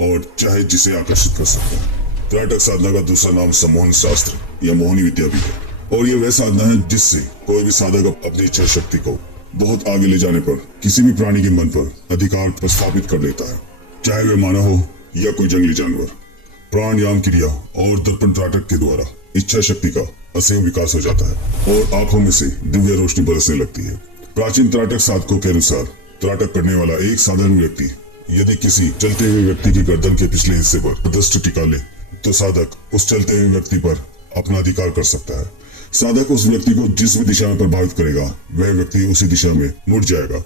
और चाहे जिसे आकर्षित कर सकता है। त्राटक साधना का दूसरा नाम सम्मोहन शास्त्र या मोहनी विद्या भी है और ये वह साधना है जिससे कोई भी साधक अपनी इच्छा शक्ति को बहुत आगे ले जाने पर किसी भी प्राणी के मन पर अधिकार स्थापित कर लेता है, चाहे वह मानव हो या कोई जंगली जानवर। प्राणायाम क्रिया और दर्पण त्राटक के द्वारा इच्छा शक्ति का असीम विकास हो जाता है और आंखों में से दिव्य रोशनी बरसने लगती है। प्राचीन त्राटक साधकों के अनुसार त्राटक करने वाला एक साधारण व्यक्ति यदि किसी चलते हुए व्यक्ति की गर्दन के पिछले हिस्से पर दृष्टि टिका ले तो साधक उस चलते हुए व्यक्ति पर अपना अधिकार कर सकता है। साधक उस व्यक्ति को जिस भी दिशा में प्रभावित करेगा वह व्यक्ति उसी दिशा में मुड़ जाएगा।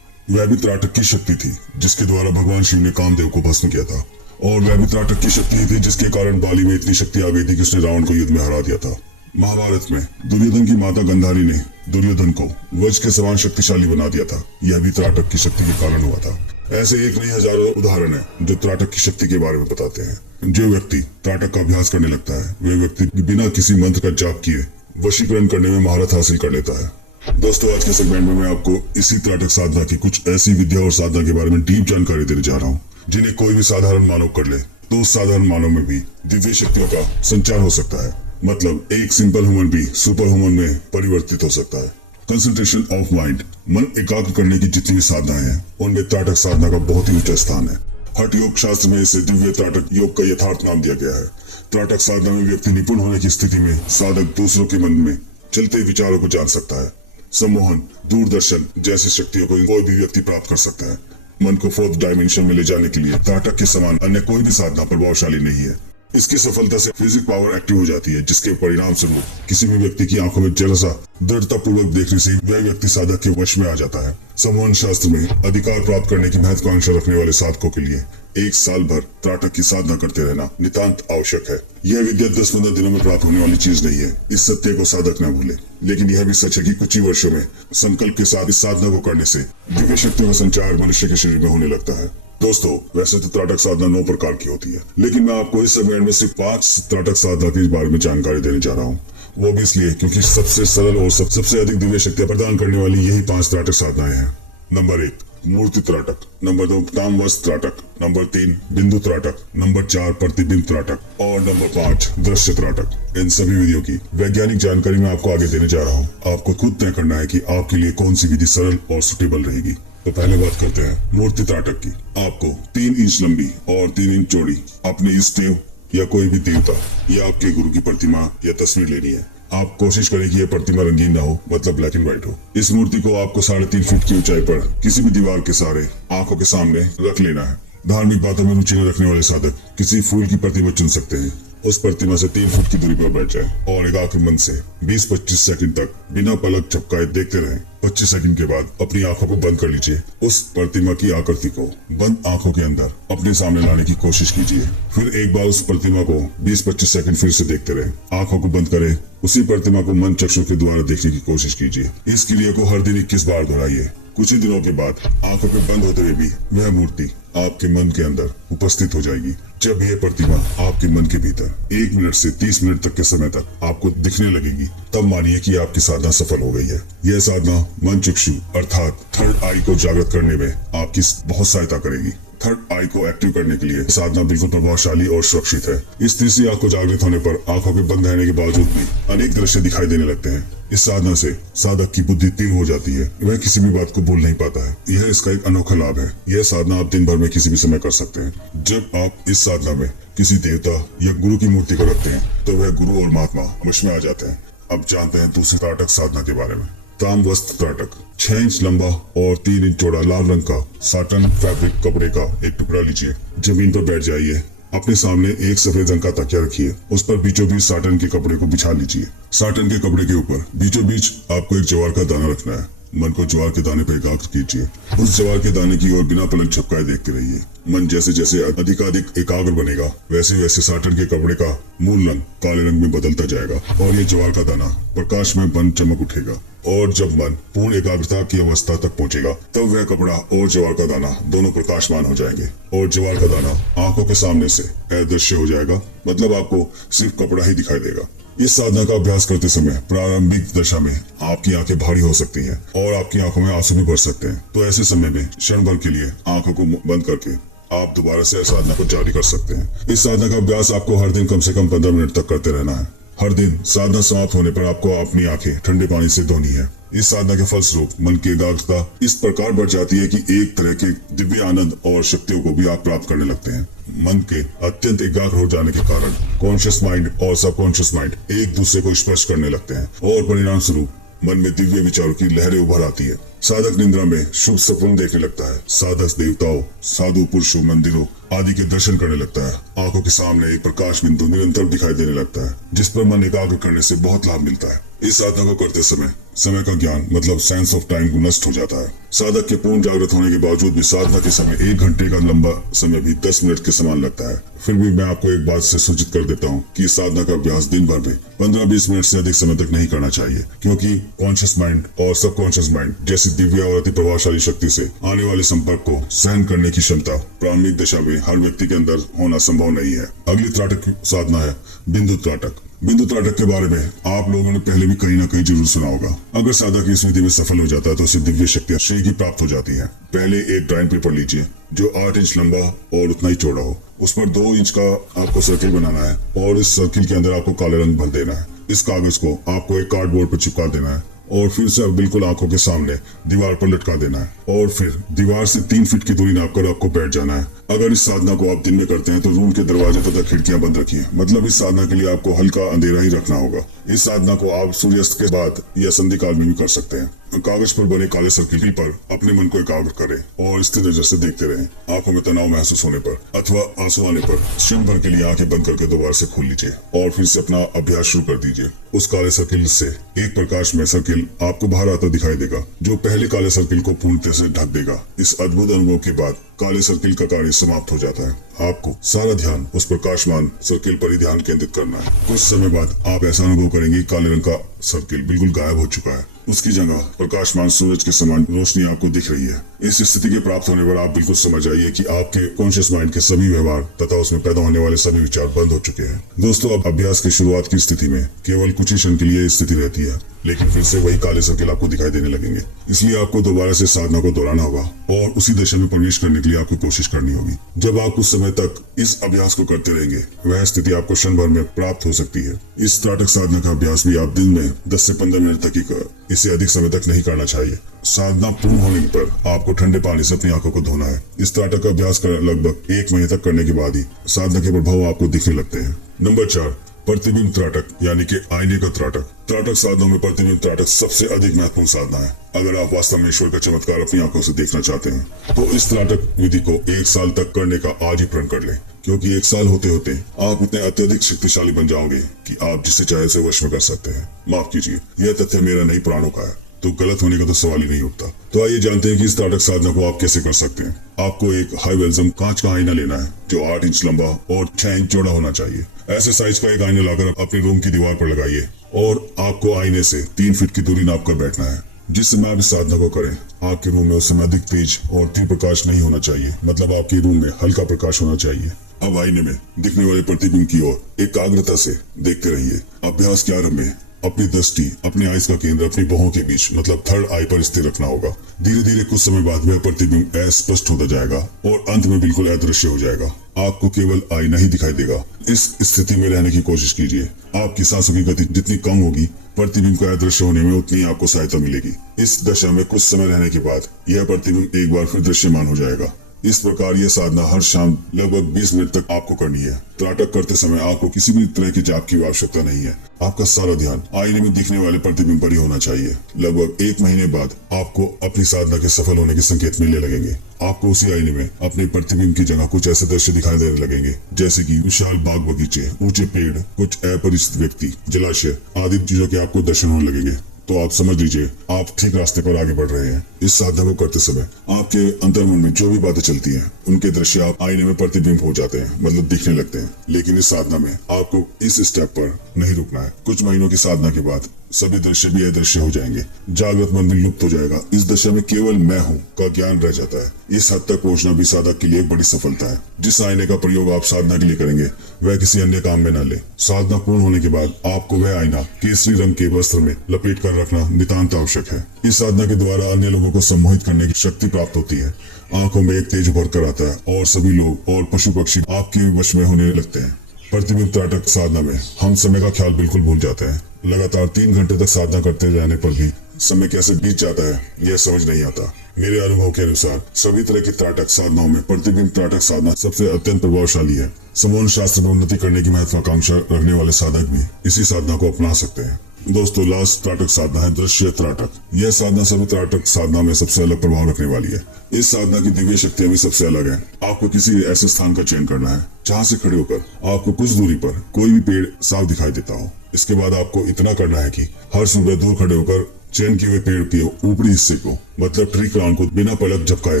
वह भी त्राटक की शक्ति थी जिसके द्वारा भगवान शिव ने कामदेव को भस्म किया था और वह भी त्राटक की शक्ति थी जिसके कारण बाली में इतनी शक्ति आ गई थी कि उसने रावण को युद्ध में हरा दिया था। महाभारत में दुर्योधन की माता गंधारी ने दुर्योधन को वज्र के समान शक्तिशाली बना दिया था। यह भी त्राटक की शक्ति के कारण हुआ था। ऐसे एक नहीं हजारों उदाहरण है जो त्राटक की शक्ति के बारे में बताते हैं। जो व्यक्ति त्राटक का अभ्यास करने लगता है वह व्यक्ति बिना किसी मंत्र का जाप किए वशीकरण करने में महारत हासिल कर लेता है। दोस्तों, आज के सेगमेंट में मैं आपको इसी त्राटक साधना की कुछ ऐसी विद्या और साधना के बारे में डीप जानकारी देने जा रहा हूँ जिन्हें कोई भी साधारण मानव कर ले तो उस साधारण मानव में भी दिव्य शक्तियों का संचार हो सकता है। मतलब एक सिंपल ह्यूमन भी सुपर ह्यूमन में परिवर्तित हो सकता है। कंसंट्रेशन ऑफ माइंड, मन एकाग्र करने की जितनी भी साधनाएं हैं उनमें त्राटक साधना का बहुत ही ऊंचा स्थान है। हठ योग शास्त्र में इसे दिव्य त्राटक योग का यथार्थ नाम दिया गया है। त्राटक साधना में व्यक्ति निपुण होने की स्थिति में साधक दूसरों के मन में चलते विचारों को जान सकता है। सम्मोहन, दूरदर्शन जैसी शक्तियों को कोई भी व्यक्ति प्राप्त कर सकता है। मन को फोर्थ डायमेंशन में ले जाने के लिए त्राटक के समान अन्य कोई भी साधना प्रभावशाली नहीं है। इसकी सफलता से फिजिक पावर एक्टिव हो जाती है जिसके परिणाम स्वरूप किसी भी व्यक्ति की आंखों में जरा सा दृढ़ता पूर्वक देखने से वह व्यक्ति साधक के वश में आ जाता है। सम्मोहन शास्त्र में अधिकार प्राप्त करने की महत्वाकांक्षा रखने वाले साधकों के लिए 1 साल भर त्राटक की साधना करते रहना नितांत आवश्यक है। यह विद्या 10-15 दिनों में प्राप्त होने वाली चीज नहीं है। इस सत्य को साधक न भूले। लेकिन यह भी सच है कि कुछ ही वर्षों में संकल्प के साथ इस साधना को करने से दिव्य शक्तियों का संचार मनुष्य के शरीर में होने लगता है। दोस्तों, वैसे तो त्राटक साधना 9 प्रकार की होती है, लेकिन मैं आपको इस सेगमेंट में सिर्फ 5 त्राटक साधना के बारे में जानकारी देने जा रहा हूँ। वो भी इसलिए क्योंकि सबसे सरल और सबसे अधिक दिव्य शक्तियां प्रदान करने वाली यही 5 त्राटक साधनाएं हैं। नंबर 1 मूर्ति त्राटक, नंबर 2 ताम्रवस्त्र त्राटक, नंबर 3 बिंदु त्राटक, नंबर 4 प्रतिबिंब त्राटक और नंबर 5 दृश्य त्राटक। इन सभी विधियों की वैज्ञानिक जानकारी मैं आपको आगे देने जा रहा हूँ। आपको खुद तय करना है कि आपके लिए कौन सी विधि सरल और सुटेबल रहेगी। तो पहले बात करते हैं मूर्ति त्राटक की। आपको 3 इंच लंबी और 3 इंच चौड़ी अपने इष्ट देव या कोई भी देवता या आपके गुरु की प्रतिमा या तस्वीर लेनी है। आप कोशिश करें कि यह प्रतिमा रंगीन ना हो, मतलब ब्लैक एंड व्हाइट हो। इस मूर्ति को आपको 3.5 फीट की ऊंचाई पर किसी भी दीवार के सहारे आंखों के सामने रख लेना है। धार्मिक बातों में रुचि न रखने वाले साधक किसी फूल की प्रतिमा चुन सकते हैं। उस प्रतिमा से 3 फुट की दूरी पर बैठ जाए और एकाग्र मन से 20-25 सेकंड तक बिना पलक झपकाए देखते रहें। 25 सेकंड के बाद अपनी आंखों को बंद कर लीजिए। उस प्रतिमा की आकृति को बंद आंखों के अंदर अपने सामने लाने की कोशिश कीजिए। फिर एक बार उस प्रतिमा को 20-25 सेकंड फिर से देखते रहें। आंखों को बंद करें। उसी प्रतिमा को मन चक्षु के द्वारा देखने की कोशिश कीजिए। इस क्रिया को हर दिन 21 बार दोहराइए। कुछ ही दिनों के बाद आंखों के बंद होते हुए भी वह मूर्ति आपके मन के अंदर उपस्थित हो जाएगी। जब यह प्रतिमा आपके मन के भीतर 1 मिनट से 30 मिनट तक के समय तक आपको दिखने लगेगी, तब मानिए कि आपकी साधना सफल हो गई है। यह साधना मन चक्षु अर्थात थर्ड आई को जागृत करने में आपकी बहुत सहायता करेगी। थर्ड आई को एक्टिव करने के लिए साधना बिल्कुल प्रभावशाली और सुरक्षित है। इस तीसरी आंख को जागृत होने पर आंखों के बंद रहने के बावजूद भी अनेक दृश्य दिखाई देने लगते हैं। इस साधना से साधक की बुद्धि तीव्र हो जाती है। वह किसी भी बात को भूल नहीं पाता है। यह इसका एक अनोखा लाभ है। यह साधना आप दिन भर में किसी भी समय कर सकते हैं। जब आप इस साधना में किसी देवता या गुरु की मूर्ति को रखते हैं तो वह गुरु और महात्मा वश में आ जाते हैं। अब जानते हैं दूसरी त्राटक साधना के बारे में। ताम्रवस्त्र त्राटक 6 इंच लंबा और 3 इंच चौड़ा लाल रंग का साटन फैब्रिक कपड़े का एक टुकड़ा लीजिए। जमीन पर बैठ जाइए। अपने सामने एक सफेद रंग का तकिया रखिए। उस पर बीचों बीच साटन के कपड़े को बिछा लीजिए। साटन के कपड़े के ऊपर बीचों बीच आपको एक ज्वार का दाना रखना है। मन को ज्वार के दाने पर एकाग्र कीजिए। उस ज्वार के दाने की ओर बिना पलक झपकाए देखते रहिए। मन जैसे जैसे अधिकाधिक एकाग्र बनेगा वैसे वैसे साटन के कपड़े का मूल रंग काले रंग में बदलता जाएगा और ये ज्वार का दाना प्रकाश में बन चमक उठेगा। और जब मन पूर्ण एकाग्रता की अवस्था तक पहुंचेगा तब वह कपड़ा और ज्वार का दाना दोनों प्रकाशमान हो जाएंगे और ज्वार का दाना आंखों के सामने से अदृश्य हो जाएगा। मतलब आपको सिर्फ कपड़ा ही दिखाई देगा। इस साधना का अभ्यास करते समय प्रारंभिक दशा में आपकी आंखें भारी हो सकती हैं और आपकी आंखों में आंसू भी भर सकते हैं। तो ऐसे समय में क्षण भर के लिए आंखों को बंद करके आप दोबारा से साधना को जारी कर सकते हैं। इस साधना का अभ्यास आपको हर दिन कम से कम 15 मिनट तक करते रहना है। हर दिन साधना समाप्त होने पर आपको अपनी आंखें ठंडे पानी से धोनी है। इस साधना के फलस्वरूप मन की एकाग्रता इस प्रकार बढ़ जाती है कि एक तरह के दिव्य आनंद और शक्तियों को भी आप प्राप्त करने लगते हैं। मन के अत्यंत एकाग्र हो जाने के कारण कॉन्शियस माइंड और सबकॉन्शियस माइंड एक दूसरे को स्पर्श करने लगते हैं और परिणाम स्वरूप मन में दिव्य विचारों की लहरें उभर आती है। साधक निद्रा में शुभ सपने देखने लगता है। साधक देवताओं, साधु पुरुषों, मंदिरों आदि के दर्शन करने लगता है। आंखों के सामने एक प्रकाश बिंदु निरंतर दिखाई देने लगता है, जिस पर मन एकाग्र करने से बहुत लाभ मिलता है। इस साधना को करते समय का ज्ञान मतलब सेंस ऑफ टाइम नष्ट हो जाता है। साधक के पूर्ण जागृत होने के बावजूद भी साधना के समय 1 घंटे का लंबा समय भी 10 मिनट के समान लगता है। फिर भी मैं आपको एक बात से सूचित कर देता हूँ कि इस साधना का अभ्यास दिन भर में 15-20 मिनट से अधिक समय तक नहीं करना चाहिए, क्योंकि कॉन्शियस माइंड और सबकॉन्शियस माइंड जैसी दिव्य और अति प्रभावशाली शक्ति से आने वाले संपर्क को सहन करने की क्षमता प्रारंभिक दशा में हर व्यक्ति के अंदर होना संभव नहीं है। अगली त्राटक साधना है बिंदु त्राटक। बिंदु त्राटक के बारे में आप लोगों ने पहले भी कहीं ना कहीं जरूर सुना होगा। अगर साधक इस विधि में सफल हो जाता है तो उसे दिव्य शक्तियां शीघ्र प्राप्त हो जाती है। पहले एक ड्राइंग पेपर लीजिए जो 8 इंच लंबा और उतना ही चौड़ा हो। उस पर 2 इंच का आपको सर्किल बनाना है और इस सर्किल के अंदर आपको काले रंग भर देना है। इस कागज को आपको एक कार्डबोर्ड पर चिपका देना है और फिर से बिल्कुल आंखों के सामने दीवार पर लटका देना है और फिर दीवार से 3 फीट की दूरी नापकर आपको बैठ जाना है। अगर इस साधना को आप दिन में करते हैं तो रूम के दरवाजे तथा खिड़कियां बंद रखिए। मतलब इस साधना के लिए आपको हल्का अंधेरा ही रखना होगा। इस साधना को आप सूर्यास्त के बाद या संध्या काल में भी कर सकते हैं। कागज पर बने काले सर्किल पर अपने मन को एकाग्र करें और स्थिर नजर से देखते रहें। आंखों में तनाव महसूस होने पर अथवा आंसू आने पर क्षण भर के लिए आंखें बंद करके दोबारा से खोल लीजिए और फिर से अपना अभ्यास शुरू कर दीजिए। उस काले सर्किल से एक प्रकाश में सर्किल आपको बाहर आता दिखाई देगा, जो पहले काले सर्किल को पूर्णतः से ढक देगा। इस अद्भुत अनुभव के बाद काले सर्किल का कार्य समाप्त हो जाता है। आपको सारा ध्यान उस प्रकाशमान सर्किल पर ही ध्यान केंद्रित करना है। कुछ समय बाद आप ऐसा अनुभव करेंगे काले रंग का सर्किल बिल्कुल गायब हो चुका है। उसकी जगह प्रकाशमान सूरज के समान रोशनी आपको दिख रही है। इस स्थिति के प्राप्त होने पर आप बिल्कुल समझ जाइए कि आपके कॉन्शियस माइंड के सभी व्यवहार तथा उसमें पैदा होने वाले सभी विचार बंद हो चुके हैं। दोस्तों, अब अभ्यास की शुरुआत की स्थिति में केवल कुछ ही क्षण के लिए स्थिति रहती है, लेकिन फिर से वही काले सर्किल आपको दिखाई देने लगेंगे। इसलिए आपको दोबारा से साधना को दोहराना होगा और उसी दशा में प्रवेश करने के लिए आपको कोशिश करनी होगी। जब आप कुछ समय तक इस अभ्यास को करते रहेंगे, वह स्थिति आपको क्षण भर में प्राप्त हो सकती है। इस त्राटक साधना का अभ्यास भी आप दिन में 10 से 15 मिनट तक ही कर, इससे अधिक समय तक नहीं करना चाहिए। साधना पूर्ण होने पर आपको ठंडे पानी से अपनी आंखों को धोना है। इस त्राटक का अभ्यास कर लगभग 1 महीने तक करने के बाद ही साधना के प्रभाव आपको दिखने लगते हैं। नंबर 4, प्रतिबिंब त्राटक यानी कि आईने का त्राटक। त्राटक साधनों में प्रतिबिंब त्राटक सबसे अधिक महत्वपूर्ण साधना है। अगर आप वास्तव में ईश्वर का चमत्कार अपनी आंखों से देखना चाहते हैं तो इस त्राटक विधि को 1 साल तक करने का आज ही प्रण कर लें, क्योंकि 1 साल होते होते आप इतने अत्यधिक शक्तिशाली बन जाओगे कि आप जिसे चाहे उसे वश में कर सकते हैं। माफ कीजिए, यह तथ्य मेरा नहीं, पुराणों का है, तो गलत होने का तो सवाल ही नहीं उठता। तो आइए जानते हैं कि इस त्राटक साधना को आप कैसे कर सकते हैं। आपको एक हाई वेल्जम कांच का आईना लेना है जो 8 इंच लंबा और 6 इंच चौड़ा होना चाहिए। ऐसे साइज का एक आईना लाकर अपने रूम की दीवार पर लगाइए और आपको आईने से 3 फीट की दूरी नाप कर बैठना है। जिस समय आप इस साधना को करें, आपके रूम में उस समय अधिक तेज और तीव्र प्रकाश नहीं होना चाहिए। मतलब आपके रूम में हल्का प्रकाश होना चाहिए। अब आईने में दिखने वाले प्रतिबिंब की ओर एकाग्रता से देखते रहिए। अभ्यास के आरंभ में अपनी दृष्टि अपनी आइस का केंद्र अपनी बाहों के बीच मतलब थर्ड आई पर स्थिर रखना होगा। धीरे धीरे कुछ समय बाद वह प्रतिबिंब अस्पष्ट होता जाएगा और अंत में बिल्कुल अदृश्य हो जाएगा। आपको केवल आईना ही दिखाई देगा। इस स्थिति में रहने की कोशिश कीजिए। आपकी सांसों की गति जितनी कम होगी, प्रतिबिंब का अदृश्य होने में उतनी आपको सहायता मिलेगी। इस दशा में कुछ समय रहने के बाद यह प्रतिबिंब एक बार फिर दृश्यमान हो जाएगा। इस प्रकार यह साधना हर शाम लगभग 20 मिनट तक आपको करनी है। त्राटक करते समय आपको किसी भी तरह की जाप की आवश्यकता नहीं है। आपका सारा ध्यान आईने में दिखने वाले प्रतिबिंब पर ही होना चाहिए। लगभग 1 महीने बाद आपको अपनी साधना के सफल होने के संकेत मिलने लगेंगे। आपको उसी आईने में अपने प्रतिबिंब की जगह कुछ ऐसे दृश्य दिखाई देने लगेंगे, जैसे कि विशाल बाग बगीचे, ऊंचे पेड़, कुछ अपरिचित व्यक्ति, जलाशय आदि चीजों के आपको दर्शन होने लगेंगे। तो आप समझ लीजिए आप ठीक रास्ते पर आगे बढ़ रहे हैं। इस साधना को करते समय आपके अंतर्मन में जो भी बातें चलती हैं, उनके दृश्य आप आईने में प्रतिबिंब हो जाते हैं, मतलब दिखने लगते हैं। लेकिन इस साधना में आपको इस स्टेप पर नहीं रुकना है। कुछ महीनों की साधना के बाद सभी दृश्य भी अदृश्य हो जाएंगे, जागृत मन भी लुप्त हो जाएगा। इस दशा में केवल मैं हूँ का ज्ञान रह जाता है। इस हद तक पहुंचना भी साधक के लिए एक बड़ी सफलता है। जिस आईने का प्रयोग आप साधना के लिए करेंगे वह किसी अन्य काम में न ले। साधना पूर्ण होने के बाद आपको वह आईना केसरी रंग के वस्त्र में लपेट कर रखना नितांत आवश्यक है। इस साधना के द्वारा अन्य लोगों को सम्मोहित करने की शक्ति प्राप्त होती है। आंखों में एक तेज उभर कर आता है और सभी लोग और पशु पक्षी आपके वश में होने लगते हैं। प्रतिबिंब त्राटक साधना में हम समय का ख्याल बिल्कुल भूल जाते हैं। लगातार 3 घंटे तक साधना करते रहने पर भी समय कैसे बीत जाता है यह समझ नहीं आता। मेरे अनुभव के अनुसार सभी तरह की त्राटक साधनाओं में प्रतिबिंब त्राटक साधना सबसे अत्यंत प्रभावशाली है। समोहन शास्त्र में उन्नति करने की महत्वाकांक्षा रखने वाले साधक भी इसी साधना को अपना सकते हैं। दोस्तों, लास्ट त्राटक साधना है दृश्य त्राटक। यह साधना सभी त्राटक साधना में सबसे अलग प्रभाव रखने वाली है। इस साधना की दिव्य शक्तियां भी सबसे अलग है। आपको किसी ऐसे स्थान का चयन करना है जहां से खड़े होकर आपको कुछ दूरी पर कोई भी पेड़ साफ दिखाई देता हो। इसके बाद आपको इतना करना है कि हर सुबह दूर खड़े होकर चयन किए हुए पेड़ के ऊपरी हिस्से को मतलब ट्री क्राउन को बिना पलक झपकाए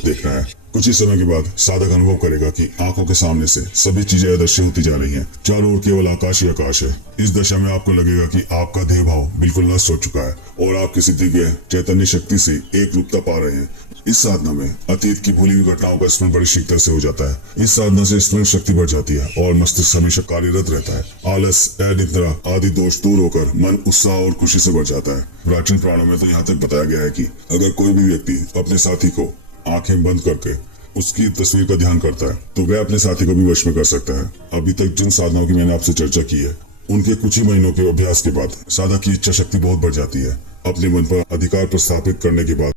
देखना है। कुछ ही समय के बाद साधक अनुभव करेगा कि आंखों के सामने से सभी चीजें अदृश्य होती जा रही हैं। चारों ओर केवल आकाश ही आकाश है। इस दशा में आपको लगेगा कि आपका देह भाव बिल्कुल नष्ट हो चुका है और आप किसी दिव्य चैतन्य शक्ति से एक रूपता पा रहे हैं। इस साधना में अतीत की भूली हुई घटनाओं का स्मरण बड़ी शीघ्रता से हो जाता है। इस साधना से स्मरण शक्ति बढ़ जाती है और मस्तिष्क हमेशा कार्यरत रहता है। आलस, अनिद्रा आदि दोष दूर होकर मन उत्साह और खुशी से भर जाता है। प्राचीन पुराणों में तो यहाँ तक बताया गया है कि अगर कोई भी व्यक्ति अपने साथी को आंखें बंद करके उसकी तस्वीर का ध्यान करता है तो वह अपने साथी को भी वश में कर सकता है। अभी तक जिन साधनाओं की मैंने आपसे चर्चा की है उनके कुछ ही महीनों के अभ्यास के बाद साधक की इच्छा शक्ति बहुत बढ़ जाती है। अपने मन पर अधिकार प्रस्थापित करने के बाद